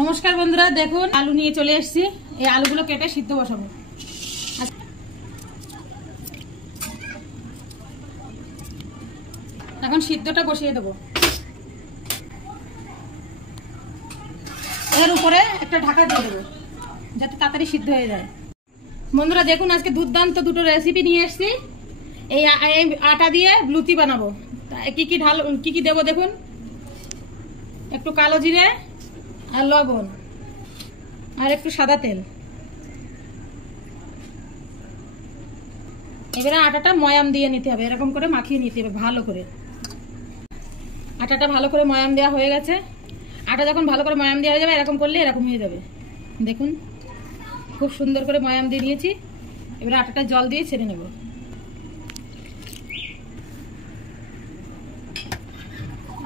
নমস্কার বন্ধুরা, দেখুন আলু নিয়ে চলে এসেছি। এই আলুগুলো কেটে সিদ্ধ বসাবো। এখন সিদ্ধটা বসিয়ে দেবো। এর উপরে একটা ঢাকা দিয়ে দেবো যাতে তাড়াতাড়ি সিদ্ধ হয়ে যায়। বন্ধুরা দেখুন, আজকে দুর্দান্ত দুটো রেসিপি নিয়ে এসেছি। এই আটা দিয়ে লুচি বানাবো। কি কি দেবো দেখুন। একটু কালো জিরে আর লবণ আর একটু সাদা তেল। এবারে আটাটা ময়াম দিয়ে নিতে হবে, এরকম করে মাখিয়ে নিতে হবে ভালো করে। আটাটা ভালো করে ময়াম দেওয়া হয়ে গেছে। আটা যখন ভালো করে ময়াম দেওয়া হয়ে যাবে, এরকম করলে এরকম হয়ে যাবে। দেখুন খুব সুন্দর করে ময়াম দিয়ে নিয়েছি। এবারে আটাটা জল দিয়ে ছেড়ে নেব।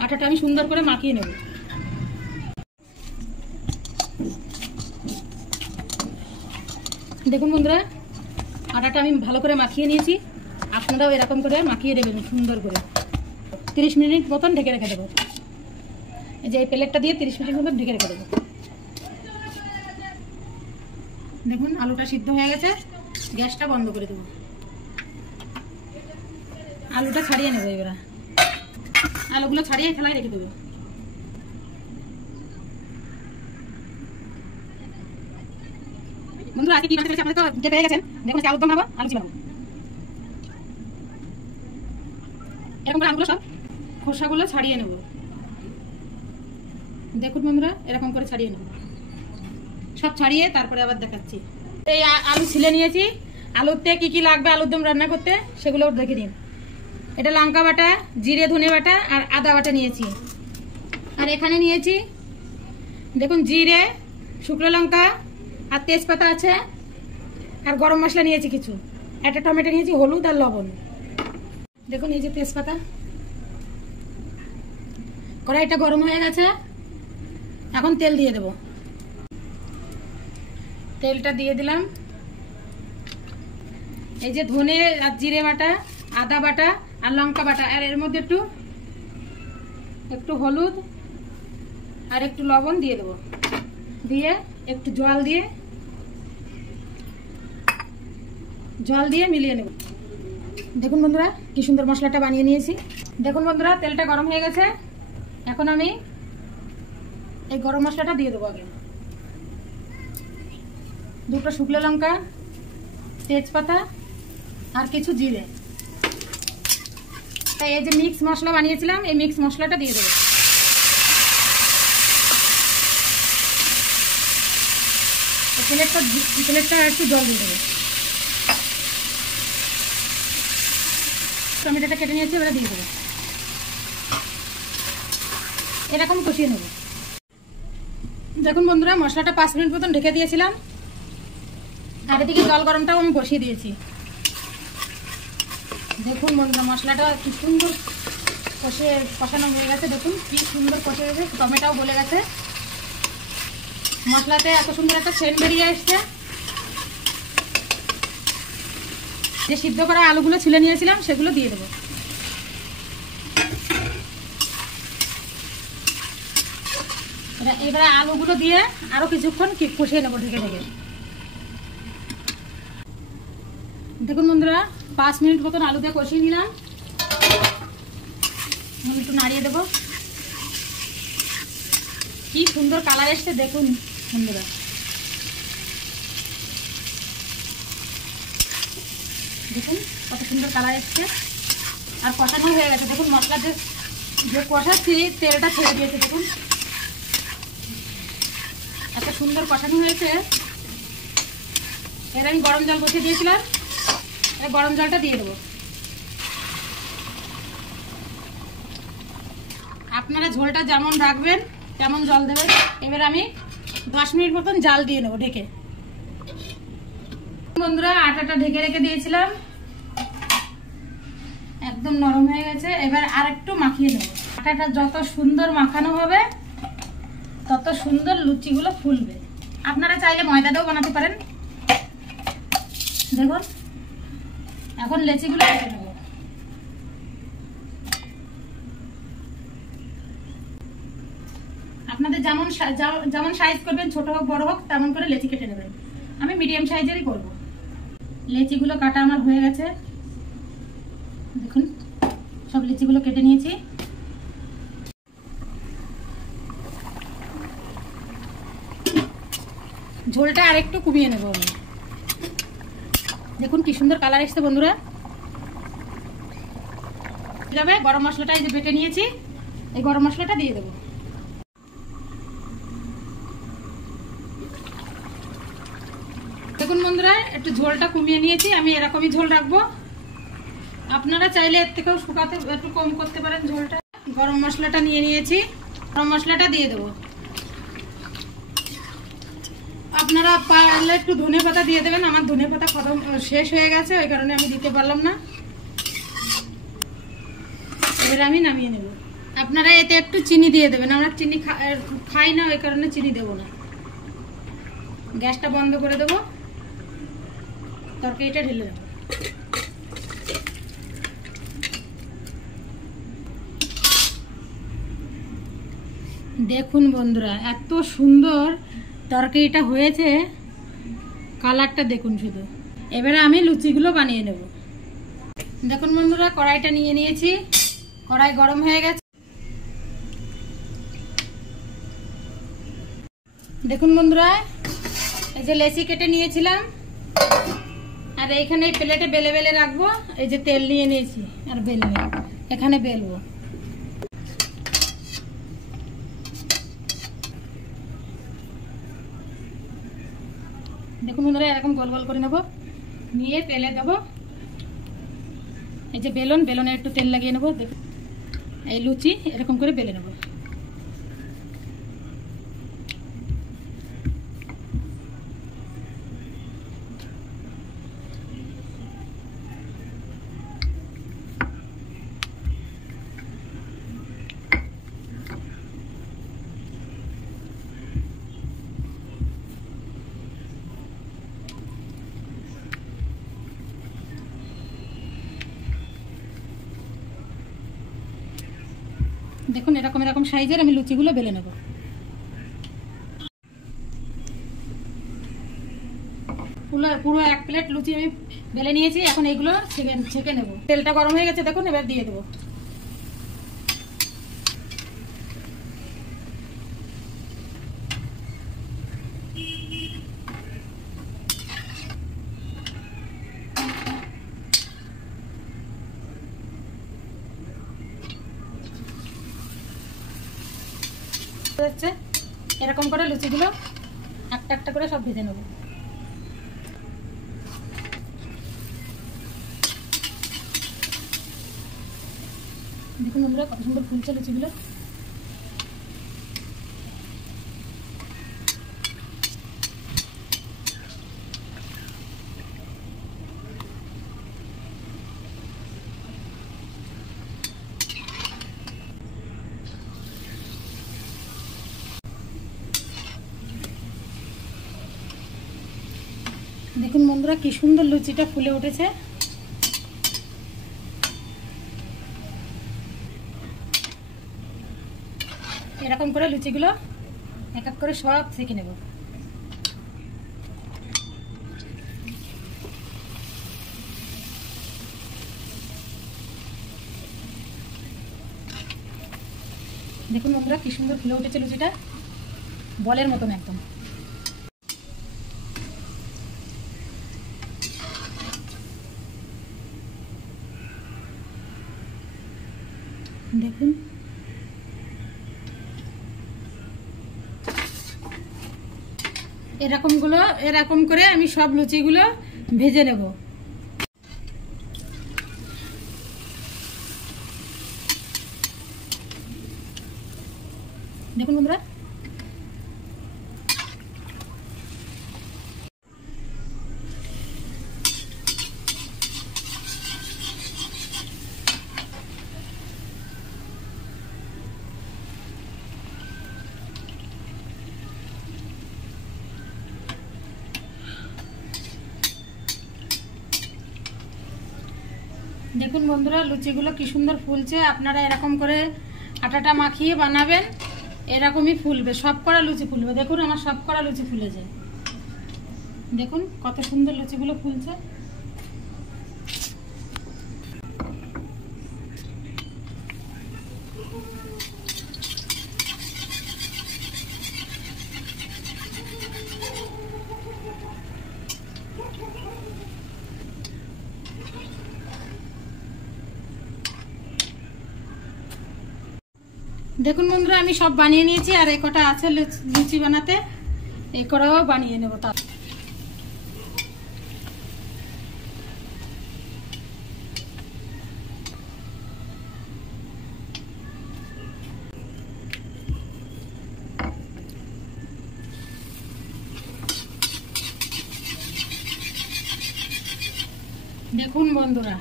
আটাটা আমি সুন্দর করে মাখিয়ে নেব। দেখুন বন্ধুরা, আটাটা আমি ভালো করে মাখিয়ে নিয়েছি। আপনারাও এরকম করে মাখিয়ে দেবেন সুন্দর করে। 30 মিনিট মতন ঢেকে রেখে দেবো। এই যে এই প্লেটটা দিয়ে 30 মিনিট মতন ঢেকে রেখে দেবো। দেখুন আলুটা সিদ্ধ হয়ে গেছে। গ্যাসটা বন্ধ করে দেবো। আলুটা ছাড়িয়ে নেবো। এবার আলুগুলো ছাড়িয়ে ফেলায় রেখে দেবো। বন্ধুরা আজকে কি রান্না করেছি আপনারা তো যে পেয়ে গেছেন। দেখুন আলুর দম খাবো, আলু চিবাবো। এরকম করে আলুগুলো সব খোসাগুলো ছাড়িয়ে নেব। দেখুন বন্ধুরা এরকম করে ছাড়িয়ে নেব। সব ছাড়িয়ে তারপরে আবার দেখাচ্ছি। এই আলু ছিলে নিয়েছি। আলুতে কি কি লাগবে আলুর দম রান্না করতে সেগুলো দেখে নিন। এটা লঙ্কা বাটা, জিরে ধনে বাটা আর আদা বাটা নিয়েছি। আর এখানে নিয়েছি দেখুন জিরে, শুকনো লঙ্কা আর তেজপাতা আছে। আর গরম মশলা নিয়েছি কিছু। একটা টমেটো নিয়েছি, হলুদ আর লবণ। দেখুন এই যে তেজপাতা। কড়াইটা গরম হয়ে গেছে। এখন তেল দিয়ে দেব। তেলটা দিয়ে দিলাম। এই যে ধনে আর জিরে বাটা, আদা বাটা আর লঙ্কা বাটা, আর এর মধ্যে একটু হলুদ আর একটু লবণ দিয়ে দেব। দিয়ে একটু জল দিয়ে মিলিয়ে নেব। দেখুন বন্ধুরা কি সুন্দর মশলাটা বানিয়ে নিয়েছি। দেখুন বন্ধুরা তেলটা গরম হয়ে গেছে। এখন আমি এই গরম মশলাটা দিয়ে দেবো। আগে দুটো শুকনো লঙ্কা, তেজপাতা আর কিছু জিরে। এই যে মিক্স মশলা বানিয়েছিলাম, এই মিক্স মশলাটা দিয়ে দেবো। প্লেটটা একটু জল দিয়ে দেবো। টমেটোটা কেটে নিয়েছি, এবারে দিয়ে দেবো। এরকম কষিয়ে নেব। দেখুন বন্ধুরা মশলাটা 5 মিনিট মতন ঢেকে দিয়েছিলাম। আর এদিকে জল গরমটাও আমি বসিয়ে দিয়েছি। দেখুন বন্ধুরা মশলাটা কি সুন্দর কষানো হয়ে গেছে। দেখুন কি সুন্দর কষে গেছে। টমেটোও গলে গেছে। মশলাতে এত সুন্দর একটা সেন্ট বেরিয়ে আসছে। যে সিদ্ধ করা আলুগুলো ছিলে নিয়েছিলাম সেগুলো দিয়ে দেবো। এবারে আলুগুলো দিয়ে আরো কিছুক্ষণ কষিয়ে নেবো ঢেকে ঢেকে। দেখুন বন্ধুরা 5 মিনিট মতন আলু দিয়ে কষিয়ে নিলাম। একটু নাড়িয়ে দেবো। কি সুন্দর কালার এসছে দেখুন বন্ধুরা। দেখুন কত সুন্দর কালার এসছে। আর কষানো হয়ে গেছে। দেখুন মশলা যে কষাচ্ছি তেলটা ছেড়ে দিয়েছে। দেখুন এত সুন্দর কষানো হয়েছে। এর আমি গরম জল বসিয়ে দিয়েছিলাম। গরম জলটা দিয়ে দেবো। আপনারা ঝোলটা যেমন রাখবেন তেমন জল দেবেন। এবার আমি 10 মিনিট মতন জাল দিয়ে নেবো ঢেকে। বন্ধুরা আটাটা ঢেকে রেখে দিয়েছিলাম, একদম নরম হয়ে গেছে। এবার আর একটু মাখিয়ে নেব। আটাটা যত সুন্দর মাখানো হবে তত সুন্দর লুচিগুলো ফুলবে। আপনারা চাইলে ময়দাটাও বানাতে পারেন। দেখুন এখন লেচিগুলো কেটে নেব। আপনাদের যেমন যেমন সাইজ করবেন, ছোট হোক বড় হোক, তেমন করে লেচি কেটে নেবেন। আমি মিডিয়াম সাইজেরই করব। লেচিগুলো কাটা আমার হয়ে গেছে, দেখুন সব লেচিগুলো কেটে নিয়েছি। ঝোলটা আরেকটু কমিয়ে নেব আমি। দেখুন কি সুন্দর কালার এসছে বন্ধুরা। যাবে গরম মশলাটা এই যে বেটে নিয়েছি, এই গরম মশলাটা দিয়ে দেবো। দেখুন বন্ধুরা, একটু ঝোলটা কমিয়ে নিয়েছি, আমি এরকমই ঝোল রাখবো। আপনারা চাইলে এর থেকেও শুকাতে একটু কম করতে পারেন ঝোলটা। গরম মশলাটা নিয়ে নিয়েছি, গরম মশলাটা দিয়ে দেবো। আপনারা পারলে একটু ধনে পাতা দিয়ে দেবেন, আমার ধনে পাতা খতম শেষ হয়ে গেছে, ওই কারণে আমি দিতে পারলাম না। এবার আমি নামিয়ে নেব। আপনারা এতে একটু চিনি দিয়ে দেবেন, আমরা চিনি খাই না, ওই কারণে চিনি দেব না। গ্যাসটা বন্ধ করে দেবো, তরকারিটা ঢেলে দেবো। দেখুন বন্ধুরা, এত সুন্দর তরকারিটা হয়েছে, কালারটা দেখুন শুধু। এবারে আমি লুচিগুলো বানিয়ে নেব। দেখুন বন্ধুরা, কড়াইটা নিয়ে নিয়েছি, কড়াই গরম হয়ে গেছে। দেখুন বন্ধুরা, এই যে লেচি কেটে নিয়েছিলাম, আর এইখানে প্লেটে বেলে বেলে রাখবো। এই যে তেল নিয়ে নিয়েছি, আর বেলে এখানে বেলবো। দেখুন বন্ধুরা, এরকম গোল গোল করে নেবো, নিয়ে তেলে দেবো। এই যে বেলনে একটু তেল লাগিয়ে নেবো। দেখুন এই লুচি এরকম করে বেলে নেবো। দেখুন এরকম এরকম সাইজের আমি লুচিগুলো বেলে নেব। পুরো এক প্লেট লুচি আমি বেলে নিয়েছি, এখন এইগুলো ছেঁকে নেব। তেলটা গরম হয়ে গেছে, দেখুন এবার দিয়ে দেবো। এরকম করে লুচিগুলো একটা একটা করে সব ভেজে নেব। দেখুন বন্ধুরা, কত সুন্দর ফুলছে লুচিগুলো। দেখুন বন্ধুরা, কি সুন্দর লুচিটা ফুলে উঠেছে। এরকম করে লুচিগুলো এক এক করে সব সেঁকে নেব। দেখুন বন্ধুরা, কি সুন্দর ফুলে উঠেছে লুচিটা, বলের মতন একদম। দেখুন এরকম করে আমি সব লুচিগুলো ভেজে নেব। দেখুন বন্ধুরা, লুচিগুলো কি সুন্দর ফুলছে। আপনারা এরকম করে আটাটা মাখিয়ে বানাবেন, এরকমই ফুলবে, সব করা লুচি ফুলবে। দেখুন আমার সব করা লুচি ফুলেছে, দেখুন কত সুন্দর লুচিগুলো ফুলছে। দেখুন বন্ধুরা আমি সব বানিয়ে নিয়েছি, আর এই কটা আছে লুচি বানাতে, এই কটাও বানিয়ে নেবো। তার দেখুন বন্ধুরা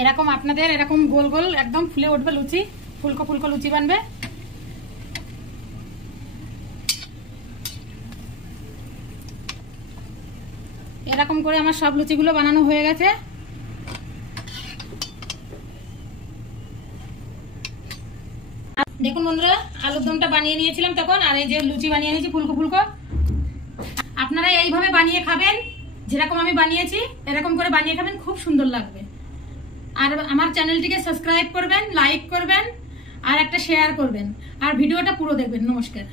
এরকম আপনাদের এরকম গোল গোল একদম ফুলে উঠবে লুচি, ফুলকো ফুলকো লুচি বানবে। এরকম করে আমার সব লুচিগুলো বানানো হয়ে গেছে। দেখুন বন্ধুরা আলুর দমটা বানিয়ে নিয়েছিলাম তখন, আর এই যে লুচি বানিয়ে নিয়েছি ফুলকো ফুলকো। আপনারা এইভাবে বানিয়ে খাবেন, যেরকম আমি বানিয়েছি এরকম করে বানিয়ে খাবেন, খুব সুন্দর লাগবে। আর আমার চ্যানেলটিকে সাবস্ক্রাইব করবেন, লাইক করবেন, আর একটা শেয়ার করবেন, আর ভিডিওটা পুরো দেখবেন। নমস্কার।